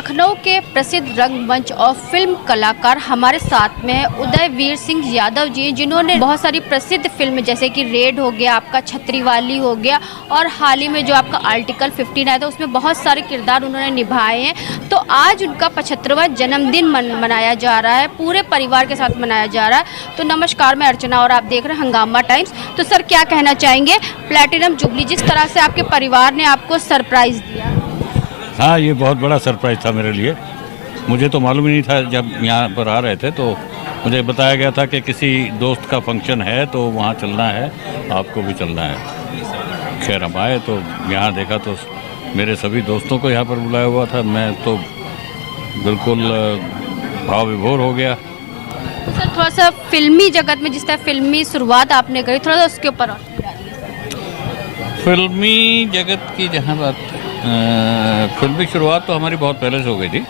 लखनऊ के प्रसिद्ध रंगमंच और फिल्म कलाकार हमारे साथ में है उदय वीर सिंह यादव जी, जिन्होंने बहुत सारी प्रसिद्ध फिल्म जैसे कि रेड हो गया, आपका छतरीवाली हो गया और हाल ही में जो आपका आर्टिकल 15 आया था उसमें बहुत सारे किरदार उन्होंने निभाए हैं। तो आज उनका 75वां जन्मदिन मनाया जा रहा है, पूरे परिवार के साथ मनाया जा रहा है। तो नमस्कार, मैं अर्चना और आप देख रहे हैं हंगामा टाइम्स। तो सर, क्या कहना चाहेंगे प्लैटिनम जुबली जिस तरह से आपके परिवार ने आपको सरप्राइज दिया? हाँ, ये बहुत बड़ा सरप्राइज़ था मेरे लिए। मुझे तो मालूम ही नहीं था, जब यहाँ पर आ रहे थे तो मुझे बताया गया था कि किसी दोस्त का फंक्शन है तो वहाँ चलना है, आपको भी चलना है। खैर हम आए तो यहाँ देखा तो मेरे सभी दोस्तों को यहाँ पर बुलाया हुआ था। मैं तो बिल्कुल भाव विभोर हो गया। सर, थोड़ा सा फिल्मी जगत में जिस तरह फिल्मी शुरुआत आपने करी, थोड़ा सा उसके ऊपर। फिल्मी जगत की जहाँ बात, फिल्मी शुरुआत तो हमारी बहुत पहले से हो गई थी।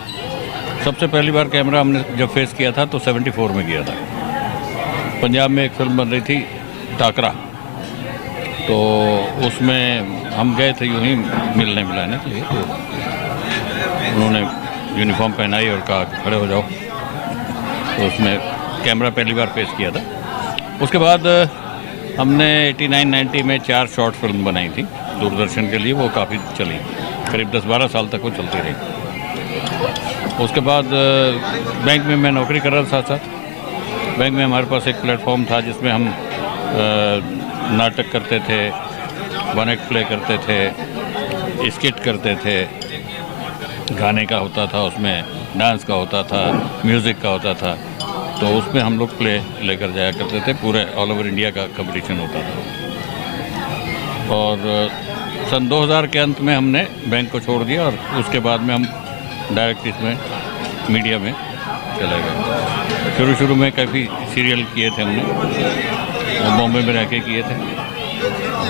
सबसे पहली बार कैमरा हमने जब फेस किया था तो 74 में किया था। पंजाब में एक फिल्म बन रही थी टाकरा, तो उसमें हम गए थे यूं ही मिलने मिलाने के लिए। तो उन्होंने यूनिफॉर्म पहनाई और कहा कि खड़े हो जाओ, तो उसमें कैमरा पहली बार फेस किया था। उसके बाद हमने 89-90 में 4 शॉर्ट फिल्म बनाई थी दूरदर्शन के लिए, वो काफ़ी चली, करीब 10-12 साल तक वो चलती रही। उसके बाद बैंक में मैं नौकरी कर रहा था, साथ साथ बैंक में हमारे पास एक प्लेटफॉर्म था जिसमें हम नाटक करते थे, वन एक्ट प्ले करते थे, स्किट करते थे, गाने का होता था, उसमें डांस का होता था, म्यूज़िक का होता था। तो उसमें हम लोग प्ले लेकर जाया करते थे, पूरे ऑल ओवर इंडिया का कंपटीशन होता था। और सन 2000 के अंत में हमने बैंक को छोड़ दिया और उसके बाद में हम डायरेक्ट इसमें मीडिया में चले गए। शुरू में काफ़ी सीरियल किए थे हमने, बॉम्बे में रह के किए थे।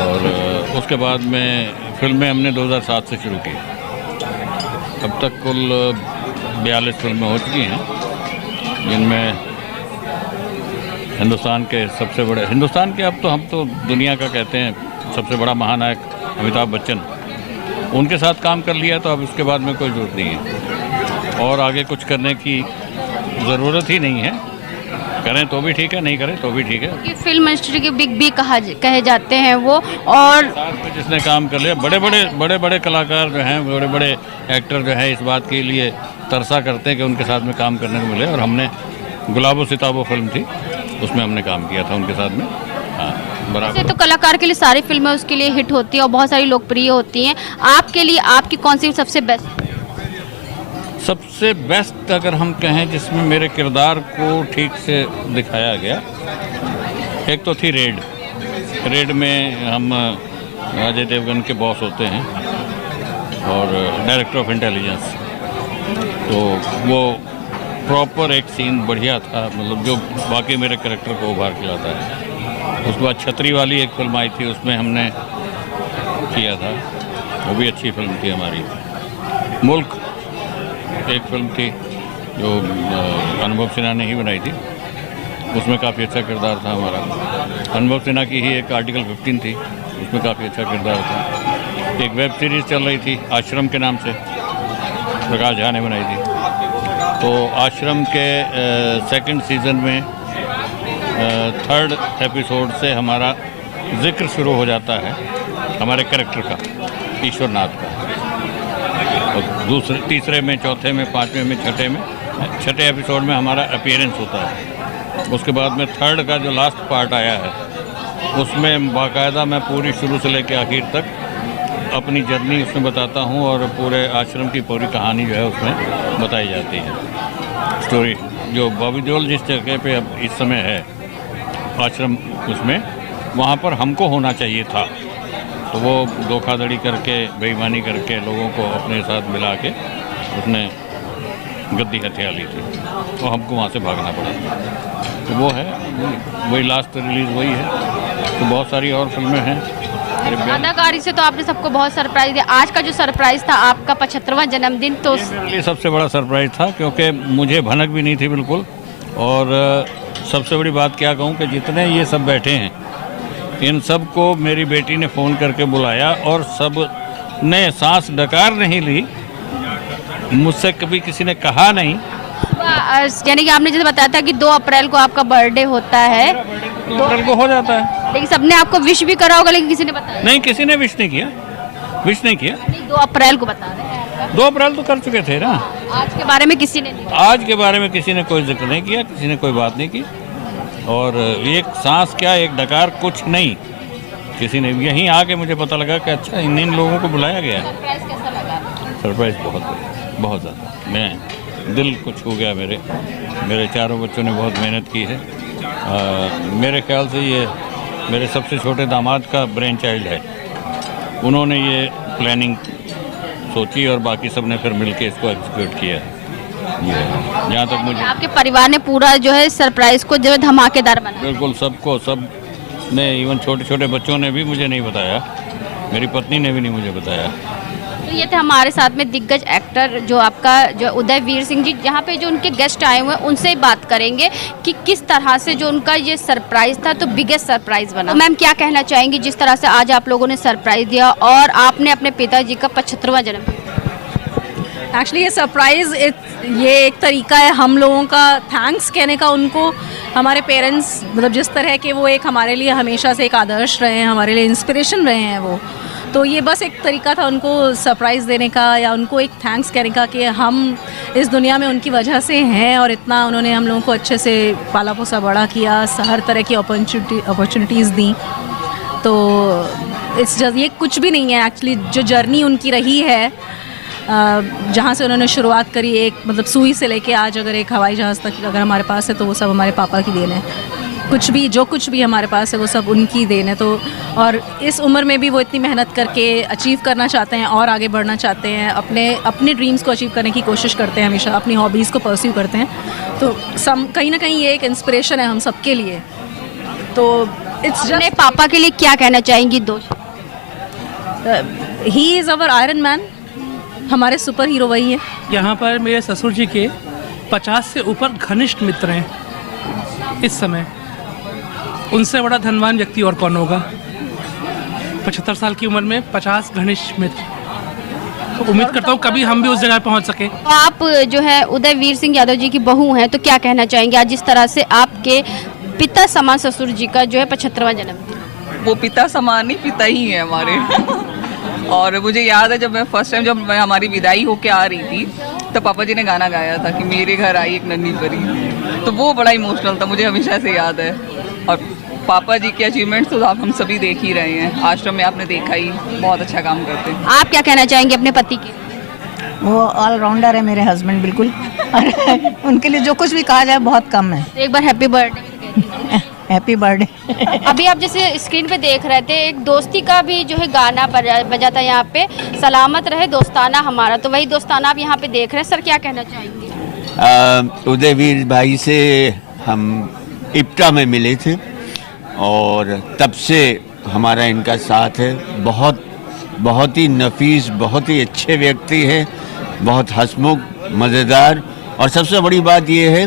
और उसके बाद में फिल्में हमने 2007 से शुरू की। अब तक कुल 42 फिल्में हो चुकी हैं, जिनमें हिंदुस्तान के सबसे बड़े, हिंदुस्तान के अब तो हम तो दुनिया का कहते हैं सबसे बड़ा महानायक अमिताभ बच्चन, उनके साथ काम कर लिया। तो अब उसके बाद में कोई ज़रूरत नहीं है और आगे कुछ करने की ज़रूरत ही नहीं है। करें तो भी ठीक है, नहीं करें तो भी ठीक है। कि फिल्म इंडस्ट्री के बिग बी कहे जाते हैं वो, और साथ में जिसने काम कर लिया, बड़े बड़े कलाकार जो हैं, बड़े बड़े एक्टर जो हैं, इस बात के लिए तरसा करते हैं कि उनके साथ में काम करने को मिले। और हमने गुलाबो सिताबो फिल्म थी, उसमें हमने काम किया था उनके साथ में। हाँ, बराबर। तो कलाकार के लिए सारी फिल्में उसके लिए हिट होती हैं और बहुत सारी लोकप्रिय होती हैं। आपके लिए आपकी कौन सी सबसे बेस्ट? सबसे बेस्ट अगर हम कहें जिसमें मेरे किरदार को ठीक से दिखाया गया, एक तो थी रेड में हम अजय देवगन के बॉस होते हैं और डायरेक्टर ऑफ इंटेलिजेंस। तो वो प्रॉपर एक सीन बढ़िया था, मतलब जो वाकई मेरे कैरेक्टर को उभार के लाता है। उसके बाद छतरीवाली एक फिल्म आई थी, उसमें हमने किया था, वो भी अच्छी फिल्म थी हमारी। मुल्क एक फिल्म थी जो अनुभव सिन्हा ने ही बनाई थी, उसमें काफ़ी अच्छा किरदार था हमारा। अनुभव सिन्हा की ही एक आर्टिकल 15 थी, उसमें काफ़ी अच्छा किरदार था। एक वेब सीरीज़ चल रही थी आश्रम के नाम से, प्रकाश झा ने बनाई थी। तो आश्रम के सेकंड सीज़न में 3rd एपिसोड से हमारा जिक्र शुरू हो जाता है हमारे कैरेक्टर का, ईश्वरनाथ का। और दूसरे, तीसरे में, चौथे में, 5वें में, छठे एपिसोड में हमारा अपीयरेंस होता है। उसके बाद में 3rd का जो लास्ट पार्ट आया है, उसमें बाकायदा मैं पूरी शुरू से लेकर आखिर तक अपनी जर्नी उसमें बताता हूँ और पूरे आश्रम की पूरी कहानी जो है उसमें बताई जाती है। स्टोरी जो बॉबी देओल जिस जगह पे अब इस समय है आश्रम, उसमें वहाँ पर हमको होना चाहिए था। तो वो धोखाधड़ी करके, बेईमानी करके लोगों को अपने साथ मिला के उसने गद्दी हथिया ली थी, तो हमको वहाँ से भागना पड़ा। तो वो है, वही लास्ट रिलीज़ वही है। तो बहुत सारी और फिल्में हैं। अदाकारी से तो आपने सबको बहुत सरप्राइज दिया। आज का जो सरप्राइज था आपका 75वां जन्मदिन, तो मेरे लिए सबसे बड़ा सरप्राइज था, क्योंकि मुझे भनक भी नहीं थी बिल्कुल। और सबसे बड़ी बात क्या कहूँ कि जितने ये सब बैठे हैं, इन सब को मेरी बेटी ने फ़ोन करके बुलाया और सब ने सांस डकार नहीं ली मुझसे कभी किसी ने कहा नहीं। यानी कि आपने जैसे बताया था कि 2 अप्रैल को आपका बर्थडे होता है, 2 अप्रैल को हो जाता है, लेकिन सबने आपको विश भी करा होगा, लेकिन किसी ने बताया नहीं, किसी ने विश नहीं किया, विश नहीं किया। नहीं, 2 अप्रैल को बता रहे हैं। 2 अप्रैल तो कर चुके थे ना। आज के बारे में किसी ने नहीं। आज के बारे में किसी ने कोई जिक्र नहीं किया, किसी ने कोई बात नहीं की। और एक सांस क्या, एक डकार, कुछ नहीं किसी ने। यहीं आके मुझे पता लगा कि अच्छा इन लोगों को बुलाया गया है। सरप्राइज कैसा लगा? सरप्राइज बहुत बढ़िया, बहुत ज़्यादा। मैं दिल को छू गया। मेरे चारों बच्चों ने बहुत मेहनत की है। मेरे ख्याल से ये मेरे सबसे छोटे दामाद का ब्रेन चाइल्ड है। उन्होंने ये प्लानिंग सोची और बाकी सब ने फिर मिलके इसको एग्जीक्यूट किया है। ये जहाँ तक मुझे, आपके परिवार ने पूरा जो है सरप्राइज को जो है धमाकेदार बनाया। बिल्कुल सबको, सब ने, इवन छोटे छोटे बच्चों ने भी मुझे नहीं बताया, मेरी पत्नी ने भी नहीं मुझे बताया। तो ये थे हमारे साथ में दिग्गज एक्टर जो आपका जो उदयवीर सिंह जी, जहाँ पे जो उनके गेस्ट आए हुए हैं उनसे बात करेंगे कि किस तरह से जो उनका ये सरप्राइज था तो बिगेस्ट सरप्राइज बना। मैम क्या कहना चाहेंगी जिस तरह से आज आप लोगों ने सरप्राइज दिया और आपने अपने पिताजी का 75वां जन्मदिन? एक्चुअली ये सरप्राइज़ ये एक तरीका है हम लोगों का थैंक्स कहने का उनको। हमारे पेरेंट्स मतलब जिस तरह के वो एक हमारे लिए हमेशा से एक आदर्श रहे हैं, हमारे लिए इंस्पिरेशन रहे हैं वो, तो ये बस एक तरीका था उनको सरप्राइज़ देने का या उनको एक थैंक्स कहने का कि हम इस दुनिया में उनकी वजह से हैं और इतना उन्होंने हम लोगों को अच्छे से पाला पोसा बड़ा किया, हर तरह की अपॉर्चुनिटीज़ दी। तो इट्स जस्ट ये कुछ भी नहीं है एक्चुअली, जो जर्नी उनकी रही है जहाँ से उन्होंने शुरुआत करी, एक मतलब सुई से लेके आज अगर एक हवाई जहाज़ तक अगर हमारे पास है तो वो सब हमारे पापा की देन है। कुछ भी जो कुछ भी हमारे पास है वो सब उनकी देन है। तो और इस उम्र में भी वो इतनी मेहनत करके अचीव करना चाहते हैं और आगे बढ़ना चाहते हैं, अपने ड्रीम्स को अचीव करने की कोशिश करते हैं, हमेशा अपनी हॉबीज़ को परस्यू करते हैं। तो कहीं ना कहीं ये एक इंस्पिरेशन है हम सबके लिए। तो इट्स अपने पापा के लिए क्या कहना चाहेंगी? He is our iron man, हमारे सुपर हीरो वही है। यहाँ पर मेरे ससुर जी के 50 से ऊपर घनिष्ठ मित्र हैं इस समय। उनसे बड़ा धनवान व्यक्ति और कौन होगा? 75 साल की उम्र में 50 घनिष्ठ मित्र। तो उम्मीद करता हूँ कभी हम भी उस जगह पहुँच सके। आप जो है उदयवीर सिंह यादव जी की बहू हैं, तो क्या कहना चाहेंगे आज जिस तरह से आपके पिता समान ससुर जी का जो है 75वां जन्मदिन? वो पिता समान नहीं, पिता ही है हमारे। और मुझे याद है जब मैं फर्स्ट टाइम जब मैं हमारी विदाई होके आ रही थी तो पापा जी ने गाना गाया था कि मेरे घर आई एक नन्ही परी, तो वो बड़ा इमोशनल था, मुझे हमेशा से याद है। और पापा जी के अचीवमेंट्स तो आप हम सभी देख ही रहे हैं, आश्रम में आपने देखा ही, बहुत अच्छा काम करते हैं। आप क्या कहना चाहेंगे अपने पति के? वो ऑलराउंडर है मेरे हस्बैंड, बिल्कुल। और उनके लिए जो कुछ भी कहा जाए बहुत कम है। एक बार हैप्पी बर्थडे। Happy birthday. अभी आप जैसे स्क्रीन पे देख रहे थे, एक दोस्ती का भी जो है गाना बजा था यहाँ पे, सलामत रहे दोस्ताना हमारा, तो वही दोस्ताना आप यहाँ पे देख रहे हैं। सर क्या कहना चाहेंगे? उदयवीर भाई से हम इप्टा में मिले थे और तब से हमारा इनका साथ है। बहुत ही नफीस, बहुत ही अच्छे व्यक्ति हैं, बहुत हंसमुख, मज़ेदार। और सबसे बड़ी बात ये है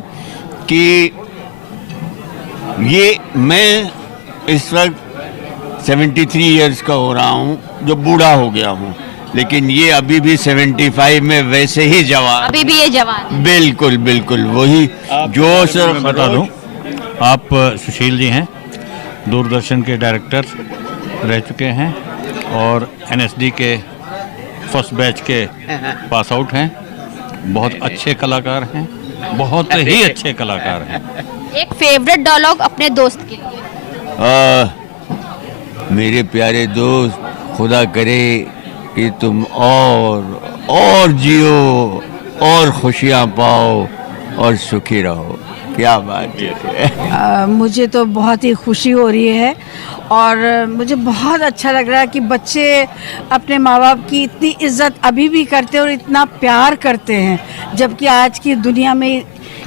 कि ये मैं इस वक्त 73 इयर्स का हो रहा हूँ, जो बूढ़ा हो गया हूँ, लेकिन ये अभी भी 75 में वैसे ही जवान, अभी भी ये जवान। बिल्कुल बिल्कुल वही जोश। बता दूं, आप सुशील जी हैं, दूरदर्शन के डायरेक्टर रह चुके हैं और NSD के फर्स्ट बैच के पास आउट हैं, बहुत अच्छे कलाकार हैं, बहुत ही अच्छे कलाकार हैं। एक फेवरेट डायलॉग अपने दोस्त के लिए? मेरे प्यारे दोस्त, खुदा करे कि तुम और जियो और खुशियाँ पाओ और सुखी रहो। क्या बात है। मुझे तो बहुत ही खुशी हो रही है और मुझे बहुत अच्छा लग रहा है कि बच्चे अपने माँ बाप की इतनी इज्जत अभी भी करते हैं और इतना प्यार करते हैं, जबकि आज की दुनिया में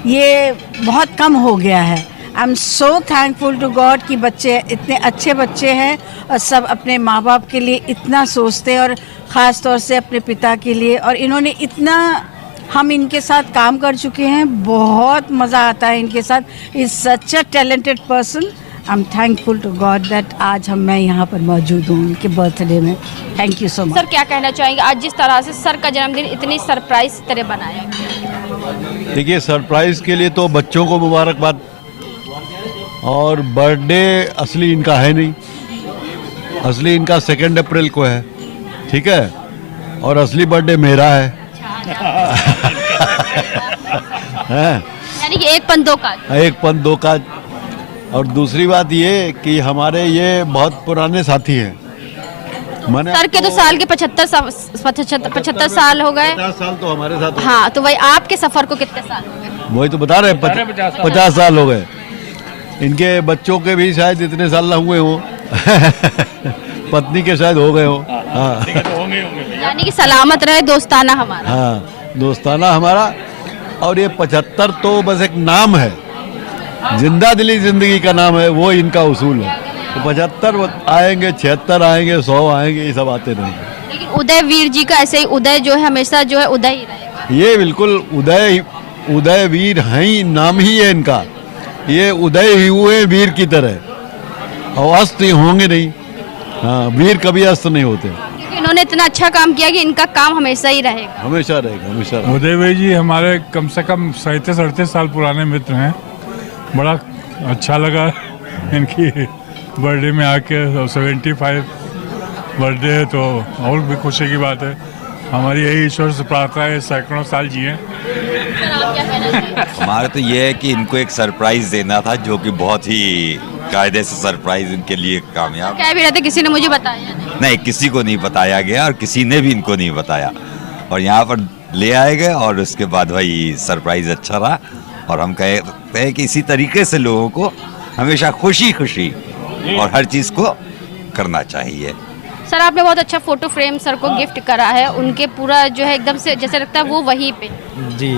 ये बहुत कम हो गया है। I am so thankful to God कि बच्चे इतने अच्छे बच्चे हैं और सब अपने माँ बाप के लिए इतना सोचते हैं और ख़ास तौर से अपने पिता के लिए। और इन्होंने इतना, हम इनके साथ काम कर चुके हैं, बहुत मज़ा आता है इनके साथ। Is such a talented person I am thankful to God that आज मैं यहाँ पर मौजूद हूँ उनके बर्थडे में। Thank you so much. Sir क्या कहना चाहेंगे आज जिस तरह से सर का जन्मदिन इतनी सरप्राइज तरह बनाया गया? देखिए, सरप्राइज के लिए तो बच्चों को मुबारकबाद, और बर्थडे असली इनका है नहीं, असली इनका 2 अप्रैल को है, ठीक है, और असली बर्थडे मेरा है। हैं? यानी कि 1 पन 2 काज। 1 पन 2 काज। और दूसरी बात ये कि हमारे ये बहुत पुराने साथी हैं। मैंने सर के तो साल के 75 साल हो गए। 50 साल तो हमारे साथ। हाँ, तो वही आपके सफर को कितने साल हो गए? वही तो बता रहे हैं, 50 साल हो गए। इनके बच्चों के भी शायद इतने साल ना हुए हों। पत्नी के शायद हो गए हो। हाँ, यानी कि सलामत रहे दोस्ताना हमारा। हाँ, दोस्ताना हमारा। और ये 75 तो बस एक नाम है, जिंदा दिली जिंदगी का नाम है, वो इनका उसूल है। तो 75 आएंगे, 76 आएंगे, 100 आएंगे, ये सब आते रहेंगे। लेकिन उदय वीर जी का ऐसे ही उदय जो है हमेशा जो है उदय ही रहेगा। ये बिल्कुल उदय वीर हैं ही, नाम ही है इनका। ये उदय ही हुए वीर की तरह, और अस्त होंगे नहीं। हाँ, वीर कभी अस्त नहीं होते, क्योंकि इन्होंने इतना अच्छा काम किया कि इनका काम हमेशा ही रहेगा। हमेशा रहेगा, हमेशा रहेगा। उदय भाई जी हमारे कम से कम 37-38 साल पुराने मित्र हैं। बड़ा अच्छा लगा इनकी बर्थडे में आके। 75 बर्थडे है तो और भी खुशी की बात है। हमारी यही ईश्वर से प्रार्थना है सैकड़ों साल जिए। हमारा तो ये है कि इनको एक सरप्राइज देना था, जो कि बहुत ही कायदे से सरप्राइज इनके लिए कामयाब। क्या भी रहते, किसी ने मुझे बताया नहीं, किसी को नहीं बताया गया और किसी ने भी इनको नहीं बताया, और यहाँ पर ले आए गए, और उसके बाद भाई सरप्राइज अच्छा रहा। और हम कहते हैं कि इसी तरीके से लोगों को हमेशा खुशी खुशी और हर चीज़ को करना चाहिए। सर आपने बहुत अच्छा फोटो फ्रेम सर को गिफ्ट करा है, उनके पूरा जो है एकदम से जैसे लगता है वो वहीं पे। जी,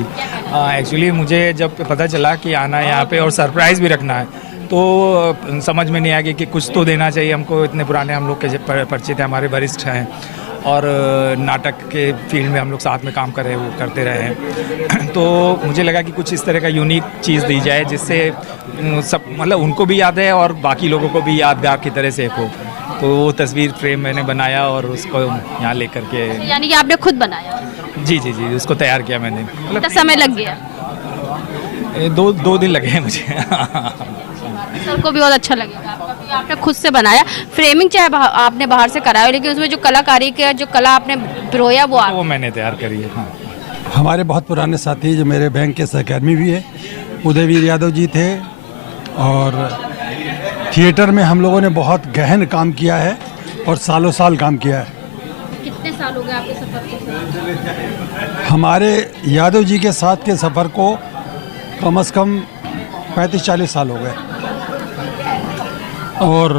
एक्चुअली मुझे जब पता चला कि आना है यहाँ पे और सरप्राइज़ भी रखना है, तो समझ में नहीं आ गया कि कुछ तो देना चाहिए हमको। इतने पुराने हम लोग के परिचित हैं, हमारे वरिष्ठ हैं, और नाटक के फील्ड में हम लोग साथ में काम कर रहे हैं, वो करते रहे हैं। तो मुझे लगा कि कुछ इस तरह का यूनिक चीज़ दी जाए जिससे सब मतलब उनको भी याद है और बाकी लोगों को भी यादगार की तरह से हो। तो वो तस्वीर फ्रेम मैंने बनाया और उसको यहाँ लेकर के। यानी कि आपने खुद बनाया? जी जी जी, उसको तैयार किया मैंने। कितना समय लग गया? 2 दिन लगे हैं मुझे। सर को भी बहुत अच्छा लगेगा आपका, आपने खुद से बनाया। फ्रेमिंग चाहे आपने बाहर से कराया, लेकिन उसमें जो कलाकारी का जो कला आपने पिरोया वो मैंने तैयार करी है। हाँ। हमारे बहुत पुराने साथी जो मेरे बैंक के सहकर्मी भी है, उदयवीर यादव जी थे, और थिएटर में हम लोगों ने बहुत गहन काम किया है और सालों साल काम किया है। कितने साल हो गए आपके सफर को? हमारे यादव जी के साथ के सफ़र को कम से कम 35-40 साल हो गए, और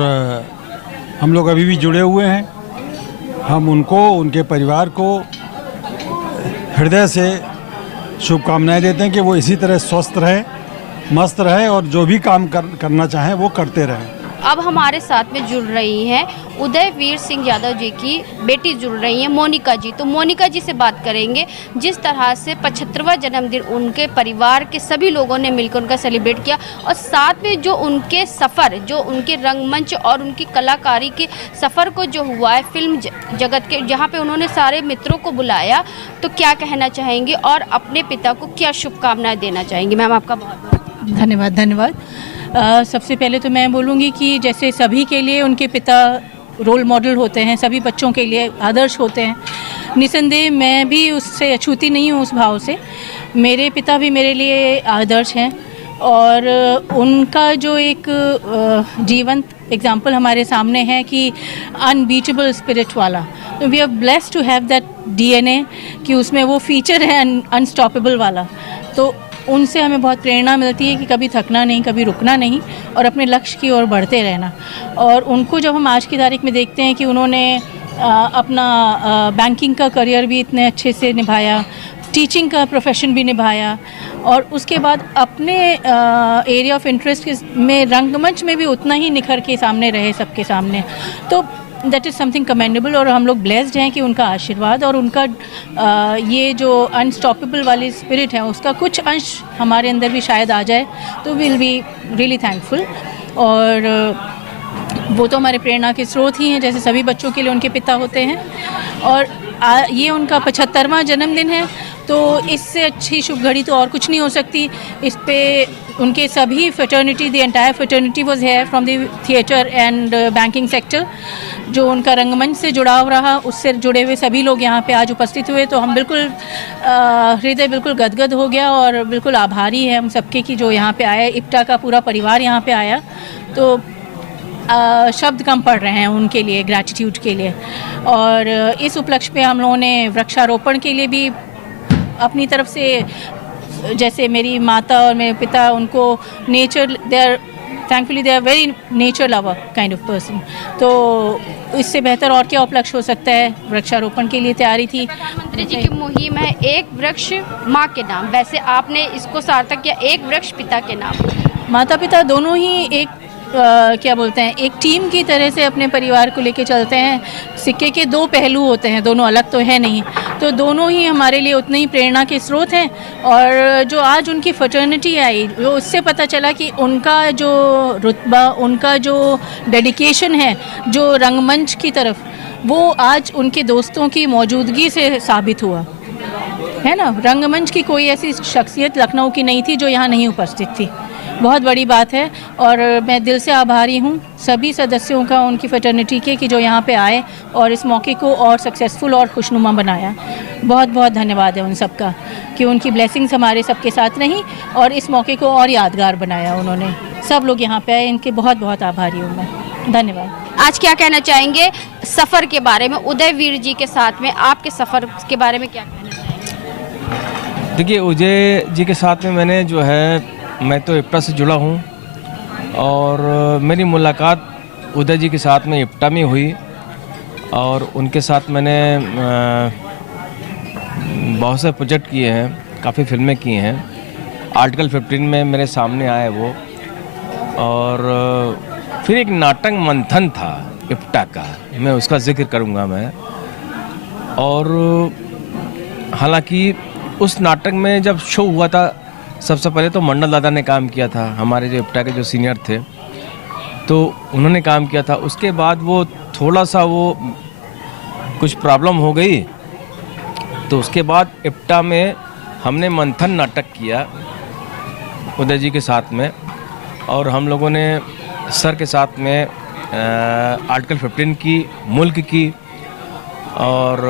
हम लोग अभी भी जुड़े हुए हैं। हम उनको, उनके परिवार को हृदय से शुभकामनाएं देते हैं कि वो इसी तरह स्वस्थ रहे, मस्त रहे, और जो भी काम करना चाहें वो करते रहें। अब हमारे साथ में जुड़ रही हैं उदय वीर सिंह यादव जी की बेटी जुड़ रही हैं मोनिका जी। तो मोनिका जी से बात करेंगे, जिस तरह से 75वां जन्मदिन उनके परिवार के सभी लोगों ने मिलकर उनका सेलिब्रेट किया, और साथ में जो उनके सफ़र, जो उनके रंगमंच और उनकी कलाकारी के सफ़र को जो हुआ है फिल्म जगत के, जहाँ पे उन्होंने सारे मित्रों को बुलाया, तो क्या कहना चाहेंगे और अपने पिता को क्या शुभकामनाएं देना चाहेंगे? मैम आपका बहुत धन्यवाद। सबसे पहले तो मैं बोलूँगी कि जैसे सभी के लिए उनके पिता रोल मॉडल होते हैं, सभी बच्चों के लिए आदर्श होते हैं, निसंदेह मैं भी उससे अछूती नहीं हूँ उस भाव से। मेरे पिता भी मेरे लिए आदर्श हैं, और उनका जो एक जीवंत एग्जाम्पल हमारे सामने है कि अनबीटेबल स्पिरिट वाला, तो we are blessed to have that DNA कि उसमें वो फीचर है अनस्टॉपेबल वाला। तो उनसे हमें बहुत प्रेरणा मिलती है कि कभी थकना नहीं, कभी रुकना नहीं, और अपने लक्ष्य की ओर बढ़ते रहना। और उनको जब हम आज की तारीख में देखते हैं कि उन्होंने अपना बैंकिंग का करियर भी इतने अच्छे से निभाया, टीचिंग का प्रोफेशन भी निभाया, और उसके बाद अपने एरिया ऑफ इंटरेस्ट में रंगमंच में भी उतना ही निखर के सामने रहे सबके सामने, तो दैट इज़ समथिंग कमेंडेबल। और हम लोग ब्लेस्ड हैं कि उनका आशीर्वाद और उनका ये जो अनस्टॉपेबल वाली स्पिरिट है उसका कुछ अंश हमारे अंदर भी शायद आ जाए, तो विल बी रियली थैंकफुल। और वो तो हमारे प्रेरणा के स्रोत ही हैं, जैसे सभी बच्चों के लिए उनके पिता होते हैं। और ये उनका 75वां जन्मदिन है, तो इससे अच्छी शुभ घड़ी तो और कुछ नहीं हो सकती। इस पे उनके सभी fraternity, the entire fraternity was here from the theatre and banking sector. जो उनका रंगमंच से जुड़ाव रहा, उससे जुड़े हुए सभी लोग यहाँ पे आज उपस्थित हुए, तो हम बिल्कुल हृदय बिल्कुल गदगद हो गया और बिल्कुल आभारी है हम सबके कि जो यहाँ पे आए। इप्टा का पूरा परिवार यहाँ पे आया, तो शब्द कम पड़ रहे हैं उनके लिए, ग्रैटिट्यूड के लिए। और इस उपलक्ष्य पे हम लोगों ने वृक्षारोपण के लिए भी अपनी तरफ से, जैसे मेरी माता और मेरे पिता, उनको nature, thankfully they are very nature lover kind of person, तो इससे बेहतर और क्या उपलक्ष्य हो सकता है। वृक्षारोपण के लिए तैयारी थी। प्रधानमंत्री जी की मुहिम है एक वृक्ष माँ के नाम, वैसे आपने इसको सार्थक किया एक वृक्ष पिता के नाम। माता पिता दोनों ही एक क्या बोलते हैं, एक टीम की तरह से अपने परिवार को लेके चलते हैं। सिक्के के दो पहलू होते हैं, दोनों अलग तो है नहीं, तो दोनों ही हमारे लिए उतने ही प्रेरणा के स्रोत हैं। और जो आज उनकी फ्रेटर्निटी आई, वो उससे पता चला कि उनका जो रुतबा, उनका जो डेडिकेशन है जो रंगमंच की तरफ, वो आज उनके दोस्तों की मौजूदगी से साबित हुआ है ना। रंगमंच की कोई ऐसी शख्सियत लखनऊ की नहीं थी जो यहाँ नहीं उपस्थित थी, बहुत बड़ी बात है। और मैं दिल से आभारी हूँ सभी सदस्यों का, उनकी फ्रेटर्निटी के, कि जो यहाँ पे आए और इस मौके को और सक्सेसफुल और खुशनुमा बनाया। बहुत बहुत धन्यवाद है उन सबका कि उनकी ब्लेसिंग्स हमारे सबके साथ रहीं और इस मौके को और यादगार बनाया उन्होंने। सब लोग यहाँ पे आए, इनके बहुत बहुत आभारी हूँ मैं। धन्यवाद। आज क्या कहना चाहेंगे सफ़र के बारे में, उदयवीर जी के साथ में आपके सफ़र के बारे में क्या कहना चाहेंगे? देखिए, उदय जी के साथ में मैंने जो है, मैं तो इप्टा से जुड़ा हूँ और मेरी मुलाकात उदय जी के साथ में इप्टा में हुई और उनके साथ मैंने बहुत से प्रोजेक्ट किए हैं, काफ़ी फिल्में की हैं। आर्टिकल 15 में मेरे सामने आए वो, और फिर एक नाटक मंथन था इप्टा का, मैं उसका जिक्र करूँगा मैं। और हालांकि उस नाटक में जब शो हुआ था, सबसे पहले तो मंडल दादा ने काम किया था, हमारे जो इप्टा के जो सीनियर थे, तो उन्होंने काम किया था। उसके बाद वो थोड़ा सा वो कुछ प्रॉब्लम हो गई, तो उसके बाद इप्टा में हमने मंथन नाटक किया उदय जी के साथ में, और हम लोगों ने सर के साथ में आर्टिकल 15 की, मुल्क की, और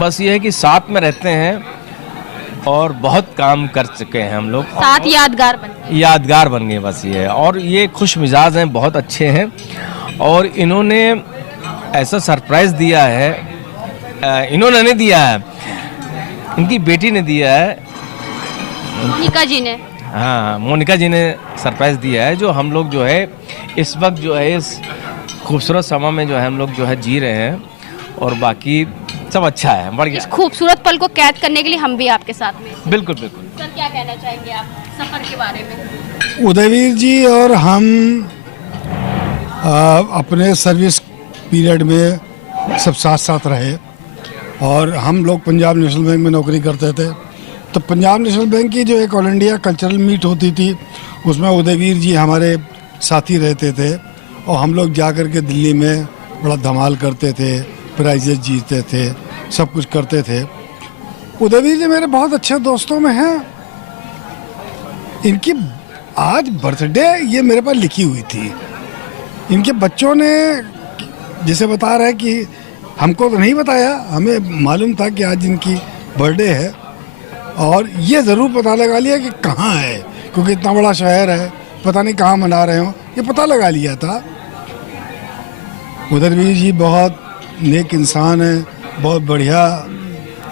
बस ये है कि साथ में रहते हैं और बहुत काम कर चुके हैं हम लोग, साथ यादगार बन गए बस ये है। और ये खुश मिजाज हैं, बहुत अच्छे हैं, और इन्होंने ऐसा सरप्राइज़ दिया है, इन्होंने नहीं दिया है, इनकी बेटी ने दिया है, मोनिका जी ने। हाँ, मोनिका जी ने सरप्राइज़ दिया है, जो हम लोग जो है इस वक्त जो है इस खूबसूरत समय में जो है हम लोग जो है जी रहे हैं, और बाकी सब अच्छा है, बढ़िया। इस खूबसूरत पल को कैद करने के लिए हम भी आपके साथ में। बिल्कुल बिल्कुल। सर, क्या कहना चाहेंगे आप सफ़र के बारे में? उदयवीर जी और हम अपने सर्विस पीरियड में सब साथ साथ रहे, और हम लोग पंजाब नेशनल बैंक में नौकरी करते थे। तो पंजाब नेशनल बैंक की जो एक ऑल इंडिया कल्चरल मीट होती थी, उसमें उदयवीर जी हमारे साथी रहते थे, और हम लोग जा कर के दिल्ली में बड़ा धमाल करते थे, प्राइजेस जीतते थे, सब कुछ करते थे। उदयवीर जी मेरे बहुत अच्छे दोस्तों में हैं। इनकी आज बर्थडे ये मेरे पास लिखी हुई थी। इनके बच्चों ने जैसे बता रहे हैं कि हमको तो नहीं बताया, हमें मालूम था कि आज इनकी बर्थडे है, और ये ज़रूर पता लगा लिया कि कहाँ है, क्योंकि इतना बड़ा शहर है, पता नहीं कहाँ मना रहे हो, ये पता लगा लिया था। उदयवीर जी बहुत नेक इंसान है, बहुत बढ़िया।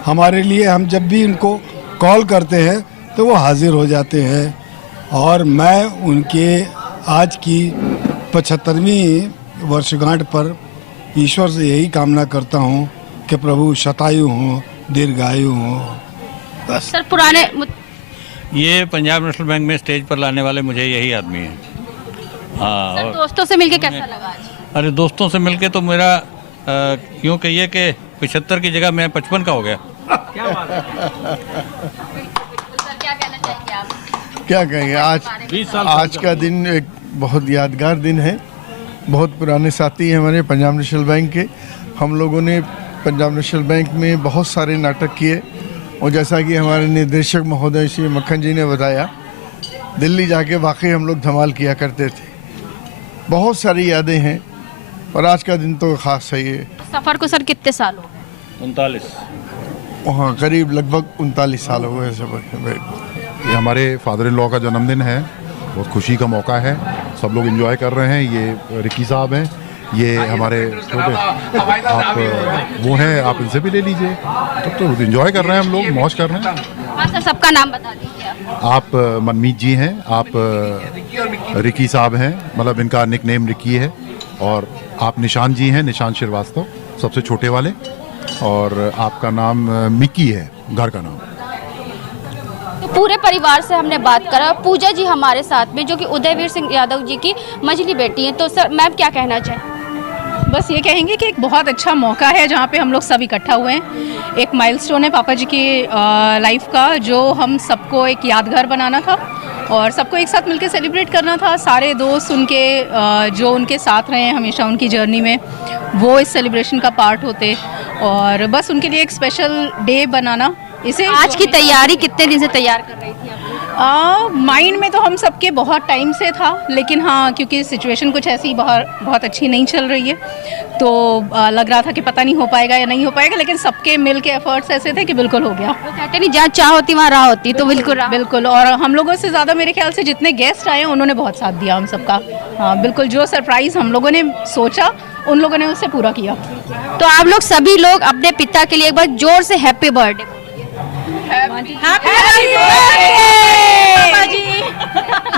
हमारे लिए हम जब भी इनको कॉल करते हैं तो वो हाजिर हो जाते हैं, और मैं उनके आज की 75वीं वर्षगांठ पर ईश्वर से यही कामना करता हूँ कि प्रभु शतायु हों, दीर्घायु हों। बस। सर, पुराने ये पंजाब नेशनल बैंक में स्टेज पर लाने वाले मुझे यही आदमी है। हाँ, सर, दोस्तों से मिलके कैसा लगा आज? अरे दोस्तों से मिलके तो मेरा क्यों कहिए कि 75 की जगह मैं 55 का हो गया। क्या बात है? सर, क्या कहना चाहेंगे आप? क्या कहेंगे, आज का दिन एक बहुत यादगार दिन है। बहुत पुराने साथी हैं हमारे पंजाब नेशनल बैंक के। हम लोगों ने पंजाब नेशनल बैंक में बहुत सारे नाटक किए और जैसा कि हमारे निर्देशक महोदय श्री मक्खन जी ने बताया, दिल्ली जाके वाकई हम लोग धमाल किया करते थे। बहुत सारी यादें हैं और आज का दिन तो ख़ास है। ये सफ़र को सर कितने साल हो गए? 39। वहाँ करीब लगभग 39 साल हो गए सफ़र। ये हमारे फादर इन लॉ का जन्मदिन है, बहुत खुशी का मौका है, सब लोग एंजॉय कर रहे हैं। ये रिकी साहब हैं, ये हमारे छोटे आप वो हैं, आप इनसे भी ले लीजिए। तो एंजॉय कर रहे हैं हम लोग, मौज कर रहे हैं। हाँ सर, सबका नाम बता दीजिए आप मनमीत जी हैं, आप रिकी साहब हैं, मतलब इनका निक नेम रिकी है। और आप निशान जी हैं, निशान श्रीवास्तव, सबसे छोटे वाले। और आपका नाम मिक्की है, घर का नाम। तो पूरे परिवार से हमने बात करा। पूजा जी हमारे साथ में, जो कि उदयवीर सिंह यादव जी की मंझली बेटी हैं। तो सर मैम क्या कहना चाहें? बस ये कहेंगे कि एक बहुत अच्छा मौका है जहाँ पे हम लोग सब इकट्ठा हुए हैं। एक माइलस्टोन है पापा जी की लाइफ का, जो हम सबको एक यादगार बनाना था और सबको एक साथ मिलकर सेलिब्रेट करना था। सारे दोस्त उनके जो उनके साथ रहे हैं हमेशा उनकी जर्नी में, वो इस सेलिब्रेशन का पार्ट होते और बस उनके लिए एक स्पेशल डे बनाना। इसे आज की तैयारी कितने दिन से तैयार कर रही थी आप? माइंड में तो हम सबके बहुत टाइम से था, लेकिन हाँ क्योंकि सिचुएशन कुछ ऐसी बहुत अच्छी नहीं चल रही है, तो लग रहा था कि पता नहीं हो पाएगा या नहीं हो पाएगा, लेकिन सबके मिल के एफर्ट्स ऐसे थे कि बिल्कुल हो गया। वो कहते नहीं, जहाँ चाह होती वहाँ राह होती, तो बिल्कुल। और हम लोगों से ज़्यादा मेरे ख्याल से जितने गेस्ट आए हैं उन्होंने बहुत साथ दिया हम सबका। हाँ बिल्कुल, जो सरप्राइज़ हम लोगों ने सोचा उन लोगों ने उससे पूरा किया। तो आप लोग सभी लोग अपने पिता के लिए एक बार जोर से हैप्पी बर्थडे।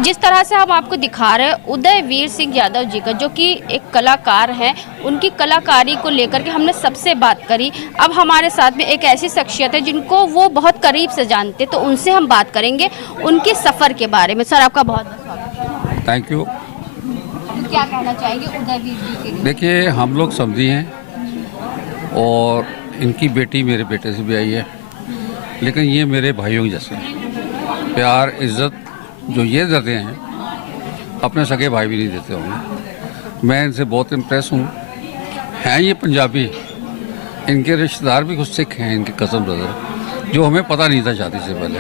जिस तरह से हम आपको दिखा रहे हैं उदयवीर सिंह यादव जी का, जो कि एक कलाकार हैं, उनकी कलाकारी को लेकर के हमने सबसे बात करी। अब हमारे साथ में एक ऐसी शख्सियत है जिनको वो बहुत करीब से जानते, तो उनसे हम बात करेंगे उनके सफ़र के बारे में। सर आपका बहुत बहुत स्वागत। Thank you. क्या कहना चाहेंगे उदयवीर जी के लिए? देखिए, हम लोग समझी हैं और इनकी बेटी मेरे बेटे से भी आई है, लेकिन ये मेरे भाइयों जैसे हैं। प्यार इज़्ज़त जो ये देते हैं अपने सगे भाई भी नहीं देते होंगे। मैं इनसे बहुत इम्प्रेस हूँ। हैं ये पंजाबी, इनके रिश्तेदार भी कुछ सिख हैं, इनके कज़न ब्रदर, जो हमें पता नहीं था शादी से पहले,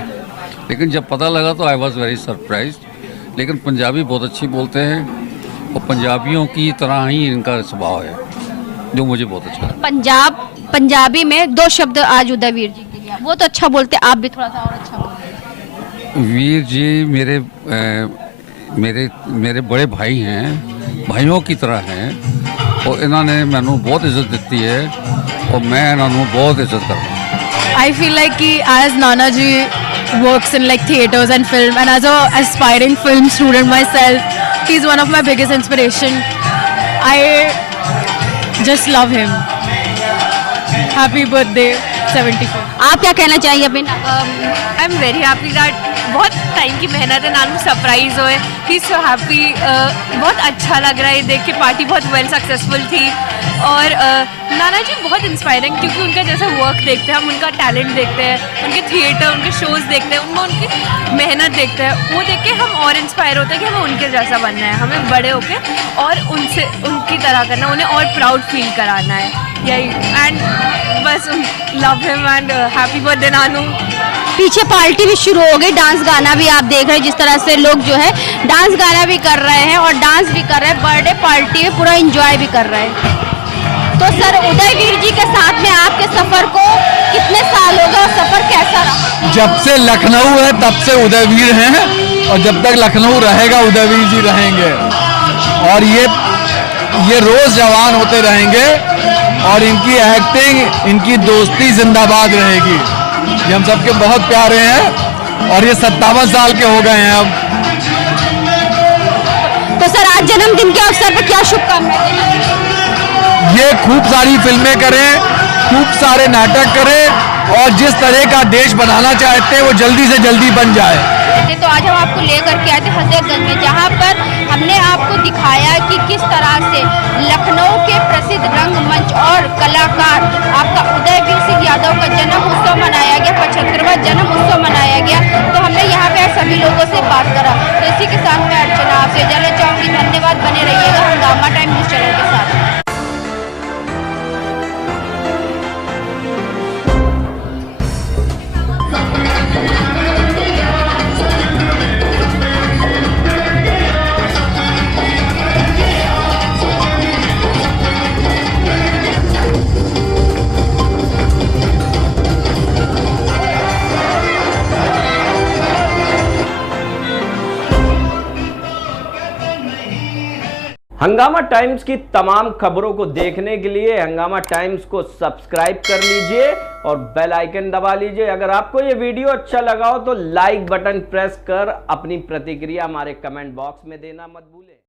लेकिन जब पता लगा तो आई वॉज वेरी सरप्राइज। लेकिन पंजाबी बहुत अच्छी बोलते हैं और पंजाबियों की तरह ही इनका स्वभाव है, जो मुझे बहुत अच्छा लगा। पंजाबी में 2 शब्द आज उदयवीर जी के लिए, वो तो अच्छा बोलते, आप भी थोड़ा सा और अच्छा बोलते। वीर जी मेरे बड़े भाई हैं, भाइयों की तरह हैं और इन्होंने मैनू बहुत इज्जत दी है और मैं इन्होंने बहुत इज्जत करता हूँ। I feel like कि as Nana ji works in like theaters and film, and as a aspiring film student myself, he's one of my biggest inspiration. I just love him. Happy birthday 74. आप क्या कहना चाहिए अपने? I am very happy that बहुत time की मेहनत है, नानू surprise हुए। He is so happy. बहुत अच्छा लग रहा है देख के, पार्टी बहुत वेल सक्सेसफुल थी और नाना जी बहुत इंस्पायरिंग, क्योंकि उनका जैसे वर्क देखते हैं हम, उनका टैलेंट देखते हैं, उनके थिएटर, उनके शोज़ देखते हैं, उनकी मेहनत देखते हैं, वो देख के हम और इंस्पायर होते हैं कि हमें उनके जैसा बनना है, हमें बड़े होके और उनसे उनकी तरह करना, उन्हें और प्राउड फील कराना है, यही। एंड बस love him and happy birthday नानू। पीछे पार्टी भी शुरू हो गई, डांस गाना भी आप देख रहे हैं, जिस तरह से लोग जो है डांस गाना भी कर रहे हैं और डांस भी कर रहे हैं, बर्थडे पार्टी में पूरा एंजॉय भी कर रहे हैं। तो सर उदयवीर जी के साथ में आपके सफ़र को कितने साल हो गए, सफ़र कैसा रहा? जब से लखनऊ है तब से उदयवीर हैं और जब तक लखनऊ रहेगा उदयवीर जी रहेंगे और ये रोज़ जवान होते रहेंगे और इनकी एक्टिंग, इनकी दोस्ती जिंदाबाद रहेगी। ये हम सबके बहुत प्यारे हैं और ये 57 साल के हो गए हैं अब। तो सर आज जन्मदिन के अवसर पर क्या शुभकामनाएं? ये खूब सारी फिल्में करें, खूब सारे नाटक करें और जिस तरह का देश बनाना चाहते हैं वो जल्दी से जल्दी बन जाए। तो आज हम आपको लेकर के आए थे हजरतगंज में, जहाँ पर हमने आपको दिखाया कि किस तरह से लखनऊ के प्रसिद्ध रंगमंच और कलाकार आपका उदयवीर सिंह यादव का जन्म उत्सव मनाया गया, 75वां जन्म उत्सव मनाया गया। तो हमने यहाँ पे सभी लोगों से बात करा। तो इसी के साथ मैं अर्चना आपसे जाना चाहूँगी हंगामा टाइम्स की तमाम खबरों को देखने के लिए हंगामा टाइम्स को सब्सक्राइब कर लीजिए और बेल आइकन दबा लीजिए। अगर आपको ये वीडियो अच्छा लगा हो तो लाइक बटन प्रेस कर अपनी प्रतिक्रिया हमारे कमेंट बॉक्स में देना मत भूलें।